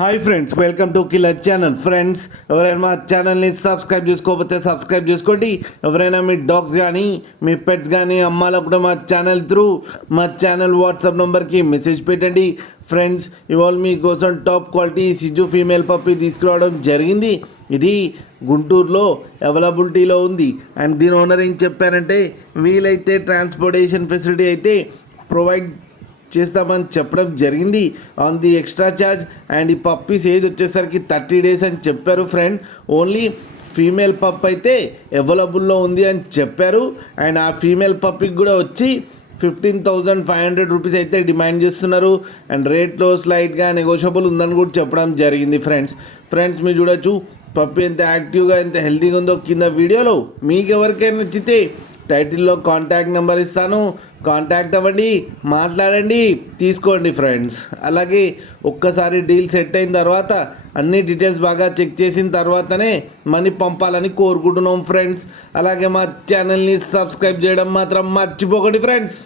Hi friends, welcome to killer channel. Friends, ఎవరైనా మా ఛానల్ని సబ్స్క్రైబ్ చేసుకోకపోతే సబ్స్క్రైబ్ చేసుకోండి. ఎవరైనా మీ డాగ్స్ కానీ మీ పెట్స్ కానీ అమ్మాలకు కూడా మా ఛానల్ వాట్సాప్ నెంబర్కి మెసేజ్ పెట్టండి. ఫ్రెండ్స్, ఇవాళ మీకోసం టాప్ క్వాలిటీ సిజు ఫీమేల్ పప్పి తీసుకురావడం జరిగింది. ఇది గుంటూరులో అవైలబిలిటీలో ఉంది. అండ్ దీని ఓనర్ ఏం చెప్పారంటే, వీలైతే ట్రాన్స్పోర్టేషన్ ఫెసిలిటీ అయితే ప్రొవైడ్ చేస్తామని చెప్పడం జరిగింది on the extra charge. And ఈ పప్పీస్ ఏజ్ వచ్చేసరికి 30 days అని చెప్పారు. ఫ్రెండ్, ఓన్లీ ఫీమేల్ పప్ అయితే అవైలబుల్లో ఉంది అని చెప్పారు. అండ్ ఆ ఫీమేల్ పప్పీకి కూడా వచ్చి 15,500 రూపీస్ అయితే డిమాండ్ చేస్తున్నారు. అండ్ రేట్లో స్లైట్గా నెగోషియబుల్ ఉందని కూడా చెప్పడం జరిగింది. ఫ్రెండ్స్ మీరు చూడొచ్చు పప్పీ ఎంత యాక్టివ్గా ఎంత హెల్తీగా ఉందో కింద వీడియోలో. మీకు ఎవరికైనా నచ్చితే టైటిల్లో కాంటాక్ట్ నెంబర్ ఇస్తాను, కాంటాక్ట్ అవ్వండి, మాట్లాడండి, తీసుకోండి ఫ్రెండ్స్. అలాగే ఒక్కసారి డీల్ సెట్ అయిన తర్వాత అన్ని డీటెయిల్స్ బాగా చెక్ చేసిన తర్వాతనే మనీ పంపాలని కోరుకుంటున్నాం ఫ్రెండ్స్. అలాగే మా ఛానల్ని సబ్స్క్రైబ్ చేయడం మాత్రం మర్చిపోకండి ఫ్రెండ్స్.